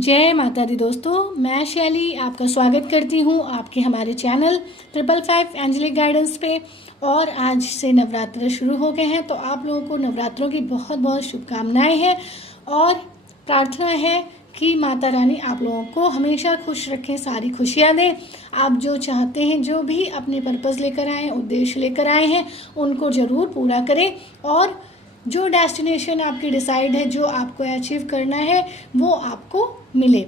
जय माता दी दोस्तों, मैं शैली आपका स्वागत करती हूँ आपके हमारे चैनल 555 एंजेलिक गाइडेंस पे। और आज से नवरात्र शुरू हो गए हैं, तो आप लोगों को नवरात्रों की बहुत बहुत शुभकामनाएं हैं और प्रार्थना है कि माता रानी आप लोगों को हमेशा खुश रखें, सारी खुशियाँ दें। आप जो चाहते हैं, जो भी अपने पर्पज़ लेकर आए हैं, उद्देश्य लेकर आए हैं, उनको ज़रूर पूरा करें और जो डेस्टिनेशन आपकी डिसाइड है, जो आपको अचीव करना है, वो आपको मिले।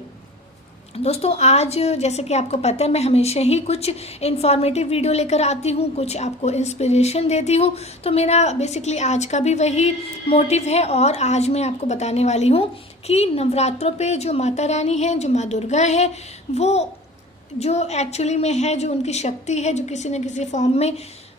दोस्तों, आज जैसे कि आपको पता है, मैं हमेशा ही कुछ इन्फॉर्मेटिव वीडियो लेकर आती हूँ, कुछ आपको इंस्पिरेशन देती हूँ। तो मेरा बेसिकली आज का भी वही मोटिव है और आज मैं आपको बताने वाली हूँ कि नवरात्रों पे जो माता रानी है, जो माँ दुर्गा है, वो जो एक्चुअली में है, जो उनकी शक्ति है, जो किसी न किसी फॉर्म में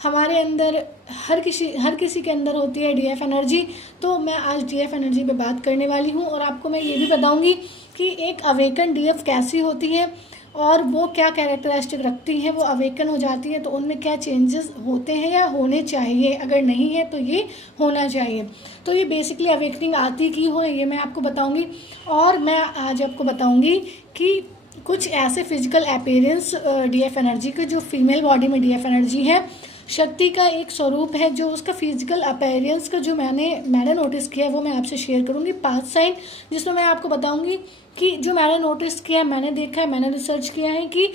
हमारे अंदर हर किसी के अंदर होती है डीएफ एनर्जी। तो मैं आज डीएफ एनर्जी पे बात करने वाली हूँ और आपको मैं ये भी बताऊँगी कि एक अवेकन डीएफ कैसी होती है और वो क्या कैरेक्टरिस्टिक रखती है। वो अवेकन हो जाती है तो उनमें क्या चेंजेस होते हैं या होने चाहिए, अगर नहीं है तो ये होना चाहिए। तो ये बेसिकली अवेकनिंग आती क्यों है, ये मैं आपको बताऊँगी। और मैं आज आपको बताऊँगी कि कुछ ऐसे फिजिकल अपीयरेंस डीएफ एनर्जी के, जो फीमेल बॉडी में डीएफ एनर्जी है, शक्ति का एक स्वरूप है, जो उसका फिजिकल अपीयरेंस का जो मैंने नोटिस किया है, वो मैं आपसे शेयर करूंगी 5 साइन, जिसमें मैं आपको बताऊंगी कि जो मैंने नोटिस किया है, मैंने देखा है, मैंने रिसर्च किया है कि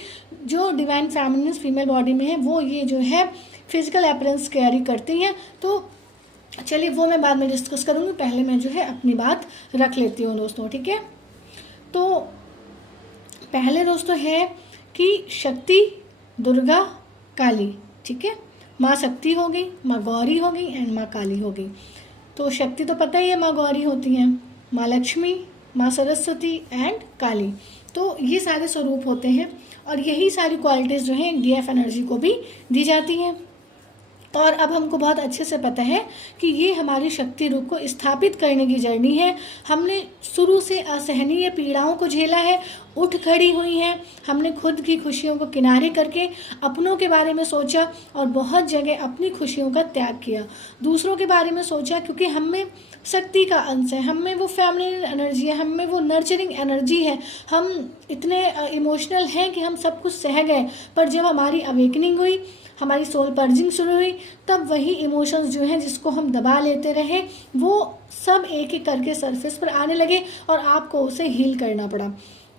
जो डिवाइन फेमिनिन फीमेल बॉडी में है, वो ये जो है फिजिकल अपीयरेंस कैरी करती हैं। तो चलिए वो मैं बाद में डिस्कस करूँगी, पहले मैं जो है अपनी बात रख लेती हूँ दोस्तों, ठीक है। तो पहले दोस्तों है कि शक्ति, दुर्गा, काली, ठीक है। माँ शक्ति हो गई, माँ गौरी हो गई एंड माँ काली हो गई। तो शक्ति तो पता ही है, माँ गौरी होती हैं, माँ लक्ष्मी, माँ सरस्वती एंड काली। तो ये सारे स्वरूप होते हैं और यही सारी क्वालिटीज़ जो हैं डीएफ एनर्जी को भी दी जाती हैं। और अब हमको बहुत अच्छे से पता है कि ये हमारी शक्ति रूप को स्थापित करने की जर्नी है। हमने शुरू से असहनीय पीड़ाओं को झेला है, उठ खड़ी हुई हैं, हमने खुद की खुशियों को किनारे करके अपनों के बारे में सोचा और बहुत जगह अपनी खुशियों का त्याग किया। दूसरों के बारे में सोचा क्योंकि हम में शक्ति का अंश है, हम में वो फेमिनिन एनर्जी है, हम में वो नर्चरिंग एनर्जी है। हम इतने इमोशनल हैं कि हम सब कुछ सह गए, पर जब हमारी अवेकनिंग हुई, हमारी सोल पर्जिंग शुरू हुई, तब वही इमोशंस जो हैं जिसको हम दबा लेते रहे, वो सब एक एक करके सरफेस पर आने लगे और आपको उसे हील करना पड़ा।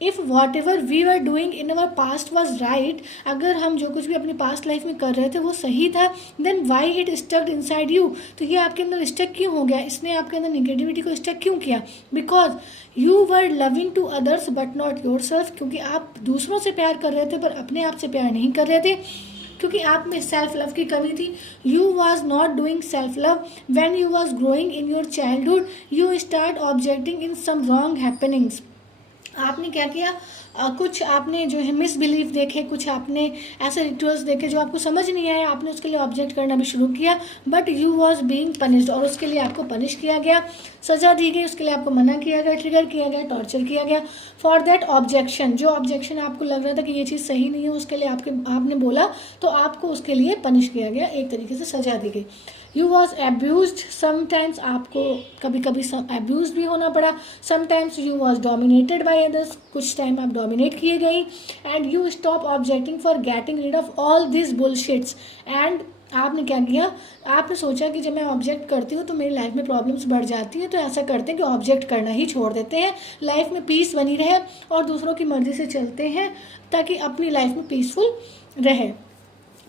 If whatever we were doing in our past was right, अगर हम जो कुछ भी अपनी पास्ट लाइफ में कर रहे थे वो सही था, then why it stucked inside you, तो ये आपके अंदर स्टक क्यों हो गया, इसने आपके अंदर निगेटिविटी को स्टक क्यों किया? Because you were loving to others but not yourself, क्योंकि आप दूसरों से प्यार कर रहे थे पर अपने आप से प्यार नहीं कर रहे थे, क्योंकि आप में सेल्फ लव की कमी थी। You was not doing self love when you was growing in your childhood, you start objecting in some wrong happenings. आपने क्या किया, कुछ आपने जो है मिसबिलीफ देखे, कुछ आपने ऐसे रिचुअल्स देखे जो आपको समझ नहीं आया, आपने उसके लिए ऑब्जेक्ट करना भी शुरू किया, but you was being punished, और उसके लिए आपको पनिश किया गया, सजा दी गई, उसके लिए आपको मना किया गया, ट्रिगर किया गया, टॉर्चर किया गया फॉर दैट ऑब्जेक्शन। जो ऑब्जेक्शन आपको लग रहा था कि ये चीज़ सही नहीं है, उसके लिए आपने बोला तो आपको उसके लिए पनिश किया गया, एक तरीके से सजा दी गई। यू वॉज एब्यूज्ड समटाइम्स, आपको कभी कभी एब्यूज भी होना पड़ा। Sometimes you was dominated by others, कुछ टाइम आप डोमिनेट किए गई। And you stop objecting for getting rid of all this bullshits. And आपने क्या किया, आपने सोचा कि जब मैं ऑब्जेक्ट करती हूँ तो मेरी लाइफ में प्रॉब्लम्स बढ़ जाती हैं, तो ऐसा करते हैं कि ऑब्जेक्ट करना ही छोड़ देते हैं, लाइफ में पीस बनी रहे और दूसरों की मर्जी से चलते हैं ताकि अपनी लाइफ में पीसफुल रहे।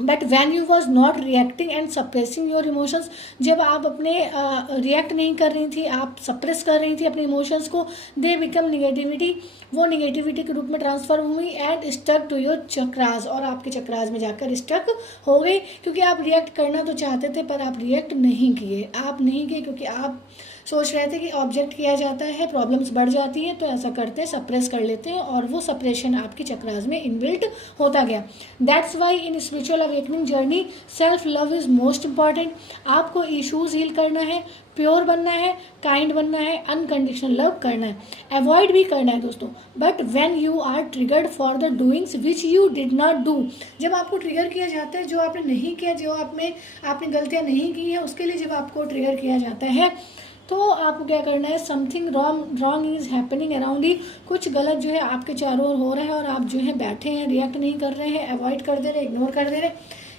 But when you was not reacting and suppressing your emotions, जब आप अपने रिएक्ट नहीं कर रही थी, आप सप्रेस कर रही थी अपने इमोशंस को, दे बिकम निगेटिविटी, वो निगेटिविटी के रूप में ट्रांसफर हुई and stuck to your chakras, और आपके चक्रास में जाकर स्टक हो गई, क्योंकि आप रिएक्ट करना तो चाहते थे पर आप रिएक्ट नहीं किए। आप नहीं किए क्योंकि आप सोच रहे थे कि ऑब्जेक्ट किया जाता है, प्रॉब्लम्स बढ़ जाती हैं, तो ऐसा करते हैं, सप्रेस कर लेते हैं और वो सप्रेशन आपकी चक्रास में इनबिल्ट होता गया। That's why in spiritual awakening journey self love is most important. आपको इश्यूज हील करना है, प्योर बनना है, काइंड बनना है, अनकंडीशनल लव करना है, अवॉइड भी करना है दोस्तों। But when you are triggered for the doings which you did not do, जब आपको ट्रिगर किया जाता है, जो आपने नहीं किया, जो आपने गलतियाँ नहीं की हैं, उसके लिए जब आपको ट्रिगर किया जाता है तो आपको क्या करना है, something wrong is happening around you, कुछ गलत जो है आपके चारों ओर हो रहा है और आप जो है बैठे हैं, रिएक्ट नहीं कर रहे हैं, अवॉइड कर दे रहे, इग्नोर कर दे रहे,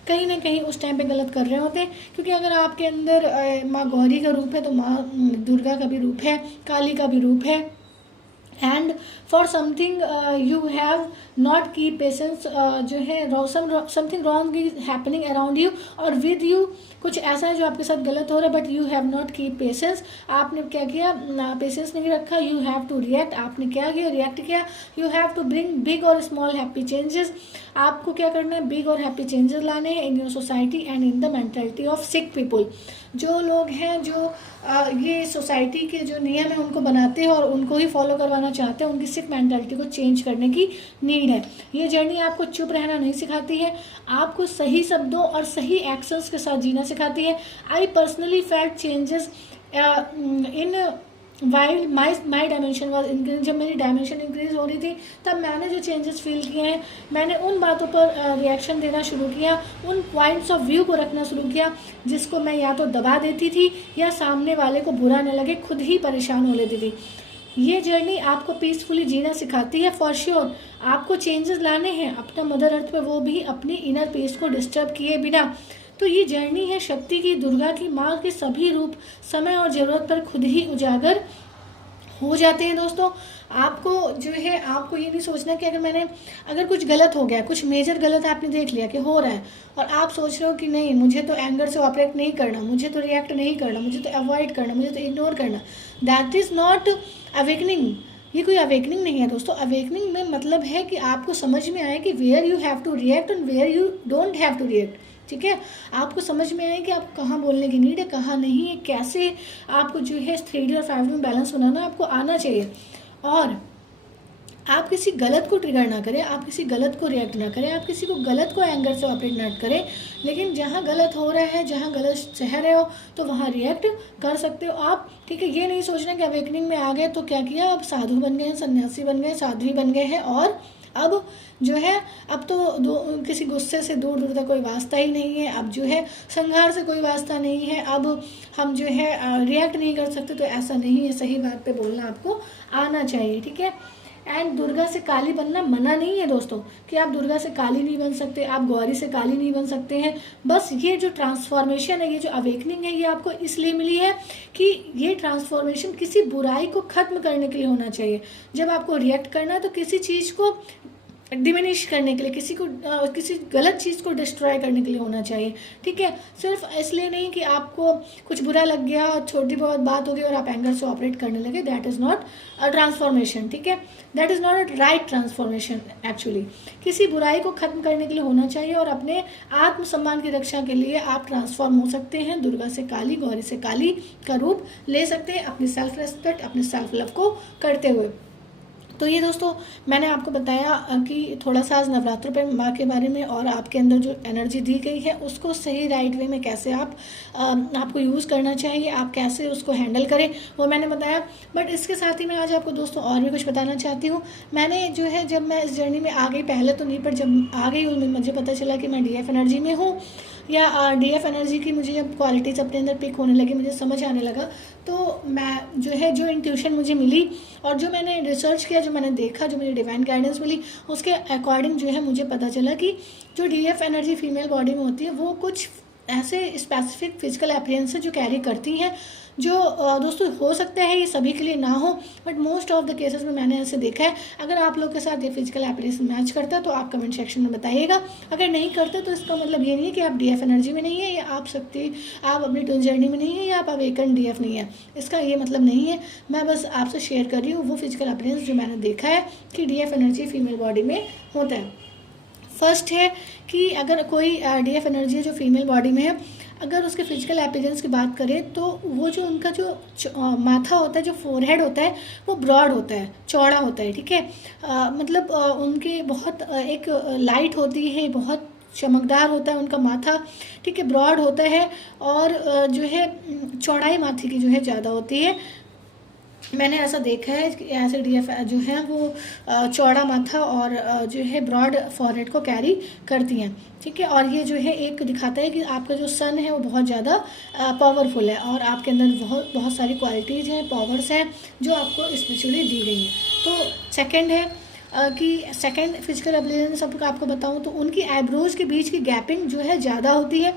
कहीं ना कहीं उस टाइम पे गलत कर रहे होते हैं। क्योंकि अगर आपके अंदर माँ गौरी का रूप है तो माँ दुर्गा का भी रूप है, काली का भी रूप है। And for something you have not की पेशेंस, जो है something wrong is happening around you और विद यू, कुछ ऐसा है जो आपके साथ गलत हो रहा है, बट यू हैव नॉट की पेशेंस, आपने क्या किया, पेशेंस नहीं रखा, यू हैव टू रिएक्ट, आपने क्या किया, रिएक्ट किया। You have to bring big और स्मॉल हैप्पी चेंजेस, आपको क्या करना है, बिग और हैप्पी चेंजेस लाने हैं in your society and in the mentality of sick people. जो लोग हैं जो ये सोसाइटी के जो नियम है उनको बनाते हैं और उनको ही फॉलो करवाना चाहते हैं, उनकी सिक मेंटालिटी को चेंज करने की नीड है। ये जर्नी आपको चुप रहना नहीं सिखाती है, आपको सही शब्दों और सही एक्शंस के साथ जीना सिखाती है। I personally felt changes in while my dimension was increase, जब मेरी डायमेंशन इंक्रीज हो रही थी तब मैंने जो चेंजेस फील किए हैं, मैंने उन बातों पर रिएक्शन देना शुरू किया, उन पॉइंट्स ऑफ व्यू को रखना शुरू किया जिसको मैं या तो दबा देती थी या सामने वाले को बुरा न लगे खुद ही परेशान हो लेती थी। ये जर्नी आपको पीसफुली जीना सिखाती है। फॉर श्योर आपको चेंजेस लाने हैं अपना मदर अर्थ पे, वो भी अपनी इनर पीस को डिस्टर्ब किए बिना। तो ये जर्नी है शक्ति की, दुर्गा की, माँ के सभी रूप समय और ज़रूरत पर खुद ही उजागर हो जाते हैं। दोस्तों आपको जो है, आपको ये नहीं सोचना कि अगर कुछ गलत हो गया, कुछ मेजर गलत आपने देख लिया कि हो रहा है और आप सोच रहे हो कि नहीं मुझे तो एंगर से ऑपरेट नहीं करना, मुझे तो रिएक्ट नहीं करना, मुझे तो अवॉइड करना, मुझे तो इग्नोर करना, दैट इज़ नॉट अवेकनिंग। ये कोई अवेकनिंग नहीं है दोस्तों। अवेकनिंग में मतलब है कि आपको समझ में आए कि where you have to react and where you don't have to react. ठीक है, आपको समझ में आए कि आप कहाँ बोलने की नीड है, कहाँ नहीं है, कैसे आपको जो है 3D और 5D में बैलेंस बनाना आपको आना चाहिए। और आप किसी गलत को ट्रिगर ना करें, आप किसी गलत को रिएक्ट ना करें, आप किसी को गलत को एंगर से ऑपरेट ना करें, लेकिन जहाँ गलत हो रहा है, जहाँ गलत सह रहे हो तो वहाँ रिएक्ट कर सकते हो आप। ठीक है, ये नहीं सोचना कि अवेकनिंग में आ गए तो क्या किया, अब साधु बन गए हैं, सन्यासी बन गए, साध्वी बन गए हैं और अब जो है अब तो किसी गुस्से से दूर दूर तक कोई वास्ता ही नहीं है, अब जो है संघार से कोई वास्ता नहीं है, अब हम जो है रिएक्ट नहीं कर सकते। तो ऐसा नहीं है, सही बात पे बोलना आपको आना चाहिए। ठीक है, एंड दुर्गा से काली बनना मना नहीं है दोस्तों, कि आप दुर्गा से काली नहीं बन सकते, आप गौरी से काली नहीं बन सकते हैं। बस ये जो ट्रांसफॉर्मेशन है, ये जो अवेकनिंग है, ये आपको इसलिए मिली है कि ये ट्रांसफॉर्मेशन किसी बुराई को खत्म करने के लिए होना चाहिए। जब आपको रिएक्ट करना है तो किसी चीज़ को डिमिनिश करने के लिए, किसी गलत चीज़ को डिस्ट्रॉय करने के लिए होना चाहिए। ठीक है, सिर्फ इसलिए नहीं कि आपको कुछ बुरा लग गया, छोटी बहुत बात हो गई और आप एंगर से ऑपरेट करने लगे, that is not a transformation. ठीक है, that is not a right transformation. Actually किसी बुराई को खत्म करने के लिए होना चाहिए और अपने आत्मसम्मान की रक्षा के लिए आप ट्रांसफॉर्म हो सकते हैं, दुर्गा से काली, गौरी से काली का रूप ले सकते हैं अपनी सेल्फ रेस्पेक्ट, अपने सेल्फ लव को करते हुए। तो ये दोस्तों मैंने आपको बताया कि थोड़ा सा आज नवरात्रों पे माँ के बारे में और आपके अंदर जो एनर्जी दी गई है उसको सही राइट वे में कैसे आपको यूज़ करना चाहिए, आप कैसे उसको हैंडल करें, वो मैंने बताया। बट इसके साथ ही मैं आज आपको दोस्तों और भी कुछ बताना चाहती हूँ। मैंने जो है, जब मैं इस जर्नी में आ गई, पहले तो नहीं, पर जब आ गई हूँ मुझे पता चला कि मैं DF एनर्जी में हूँ, या DF एनर्जी की मुझे जब क्वालिटीज़ अपने अंदर पिक होने लगी, मुझे समझ आने लगा, तो मैं जो है, जो इंट्यूशन मुझे मिली और जो मैंने रिसर्च किया, जो मैंने देखा, जो मुझे डिवाइन गाइडेंस मिली, उसके अकॉर्डिंग जो है मुझे पता चला कि जो DF एनर्जी फीमेल बॉडी में होती है वो कुछ ऐसे स्पेसिफिक फिजिकल अपीयरेंस जो कैरी करती हैं, जो दोस्तों हो सकता है ये सभी के लिए ना हो, but most of the cases में मैंने ऐसे देखा है। अगर आप लोग के साथ ये फिजिकल अपीयरेंस मैच करता है तो आप कमेंट सेक्शन में बताइएगा, अगर नहीं करते तो इसका मतलब ये नहीं है कि आप DF एनर्जी में नहीं है, या आप अपनी ट्विन जर्नी में नहीं है, या आप अवेकन DF नहीं है, इसका ये मतलब नहीं है। मैं बस आपसे शेयर कर रही हूँ वो फिजिकल अपीयरेंस जो मैंने देखा है कि DF एनर्जी फीमेल बॉडी में होता है। फर्स्ट है कि अगर कोई DF एनर्जी है जो फीमेल बॉडी में है, अगर उसके फिजिकल अपीयरेंस की बात करें तो वो जो उनका जो माथा होता है, जो फोरहेड होता है, वो ब्रॉड होता है, चौड़ा होता है। ठीक है, मतलब उनकी बहुत एक लाइट होती है, बहुत चमकदार होता है उनका माथा। ठीक है, ब्रॉड होता है और जो है चौड़ाई माथे की जो है ज़्यादा होती है। मैंने ऐसा देखा है कि ऐसे डीएफ जो है वो चौड़ा माथा और जो है ब्रॉड फॉरहेड को कैरी करती हैं, ठीक है। और ये जो है एक दिखाता है कि आपका जो सन है वो बहुत ज़्यादा पावरफुल है और आपके अंदर बहुत बहुत सारी क्वालिटीज़ हैं, पावर्स हैं जो आपको स्पिरिचुअली दी गई हैं। तो सेकंड है कि सेकंड फिजिकल एबिलिटी सब आपको बताऊं तो उनकी आईब्रोज़ के बीच की गैपिंग जो है ज़्यादा होती है।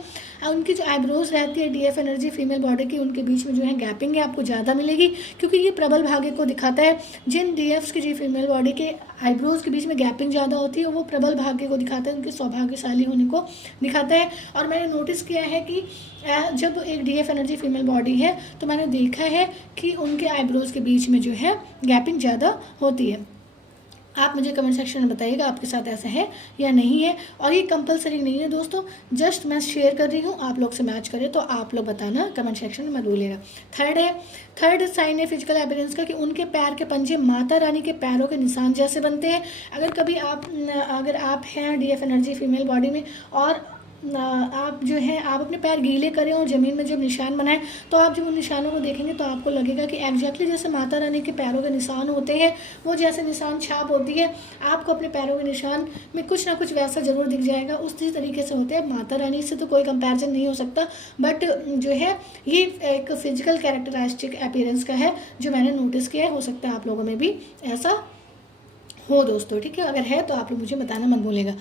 उनकी जो आईब्रोज़ रहती है डीएफ एनर्जी फीमेल बॉडी की, उनके बीच में जो है गैपिंग है आपको ज़्यादा मिलेगी, क्योंकि ये प्रबल भाग्य को दिखाता है। जिन डीएफ्स की जी फीमेल बॉडी के आईब्रोज़ के बीच में गैपिंग ज़्यादा होती है वो प्रबल भाग्य को दिखाता है, उनके सौभाग्यशाली होने को दिखाता है। और मैंने नोटिस किया है कि जब एक डीएफ एनर्जी फीमेल बॉडी है तो मैंने देखा है कि उनके आईब्रोज़ के बीच में जो है गैपिंग ज़्यादा होती है। आप मुझे कमेंट सेक्शन में बताइएगा आपके साथ ऐसा है या नहीं है। और ये कंपलसरी नहीं है दोस्तों, जस्ट मैं शेयर कर रही हूँ, आप लोग से मैच करें तो आप लोग बताना कमेंट सेक्शन में मत भूलिएगा। थर्ड साइन है फिजिकल एविडेंस का कि उनके पैर के पंजे माता रानी के पैरों के निशान जैसे बनते हैं। अगर आप हैं डीएफ एनर्जी फीमेल बॉडी में और आप जो है आप अपने पैर गीले करें और ज़मीन में जब निशान बनाएं तो आप जब उन निशानों को देखेंगे तो आपको लगेगा कि एग्जैक्टली जैसे माता रानी के पैरों के निशान होते हैं, वो जैसे निशान छाप होती है, आपको अपने पैरों के निशान में कुछ ना कुछ वैसा ज़रूर दिख जाएगा, उसी तरीके से होते हैं। माता रानी से तो कोई कंपैरिजन नहीं हो सकता, बट जो है ये एक फिजिकल कैरेक्टरिस्टिक अपीयरेंस का है जो मैंने नोटिस किया है। हो सकता है आप लोगों में भी ऐसा हो दोस्तों, ठीक है। अगर है तो आप लोग मुझे बताना मत भूलेगा।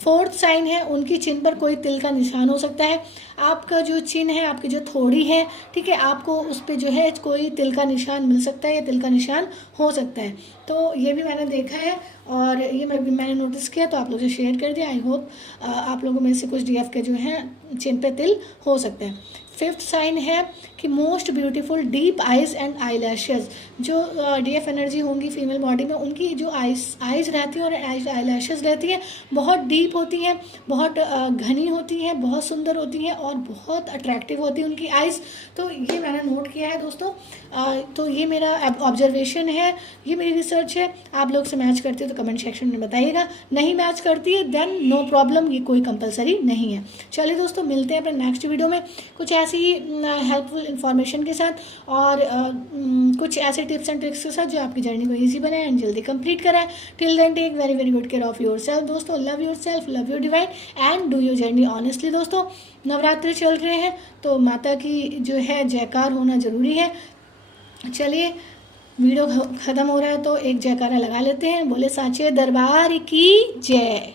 फोर्थ साइन है उनकी चिन पर कोई तिल का निशान हो सकता है। आपका जो चिन है, आपकी जो थोड़ी है, ठीक है, आपको उस पर जो है कोई तिल का निशान मिल सकता है या तिल का निशान हो सकता है। तो ये भी मैंने देखा है और ये मैंने नोटिस किया तो आप लोगों से शेयर कर दिया। आई होप आप लोगों में से कुछ डीएफ के जो हैं चिन पे तिल हो सकते हैं। फिफ्थ साइन है कि most beautiful deep eyes and I lashes. जो डीएफ एनर्जी होंगी फीमेल बॉडी में, उनकी जो आइज़ रहती हैं और आई लैशेज़ रहती हैं बहुत डीप होती हैं, बहुत घनी होती हैं, बहुत सुंदर होती हैं और बहुत अट्रैक्टिव होती है उनकी आइज़। तो ये मैंने नोट किया है दोस्तों। तो ये मेरा ऑब्जर्वेशन है, ये मेरी रिसर्च है। आप लोग से मैच करती है तो कमेंट सेक्शन में बताइएगा, नहीं मैच करती है देन नो प्रॉब्लम, ये कोई कंपलसरी नहीं है। चलिए दोस्तों, मिलते हैं अपने नेक्स्ट वीडियो में कुछ ऐसी हेल्पफुल इन्फॉर्मेशन के साथ और कुछ ऐसे टिप्स एंड ट्रिक्स के साथ जो आपकी जर्नी को ईजी बनाए एंड जल्दी कंप्लीट कराए। Till then take very very good care of yourself दोस्तों। Love yourself, love your divine and do your journey honestly दोस्तों। नवरात्रि चल रहे हैं तो माता की जो है जयकार होना ज़रूरी है। चलिए, वीडियो ख़त्म हो रहा है तो एक जयकारा लगा लेते हैं। बोले साचे दरबार की जय।